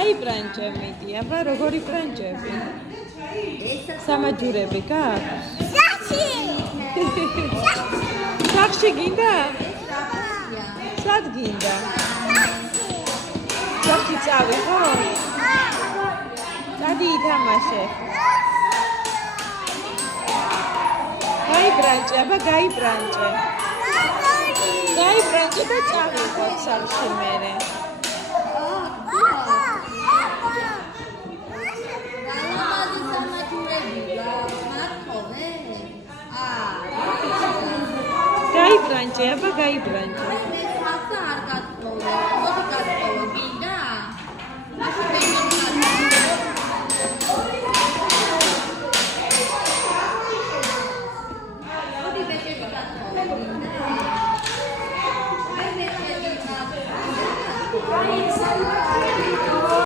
გაიბრანჭე მიდი, აბა როგორი ბრანჭები? სამაჯურები გაქვს? სახში გინდა? სად გინდა? სახში წავიღო? დადი ითამაშე. გაიბრანჭე, აბა გაიბრანჭე. გაიბრანჭე და წავიღო სახში მერე. გაიბრანჭე, აბა გაიბრანჭე.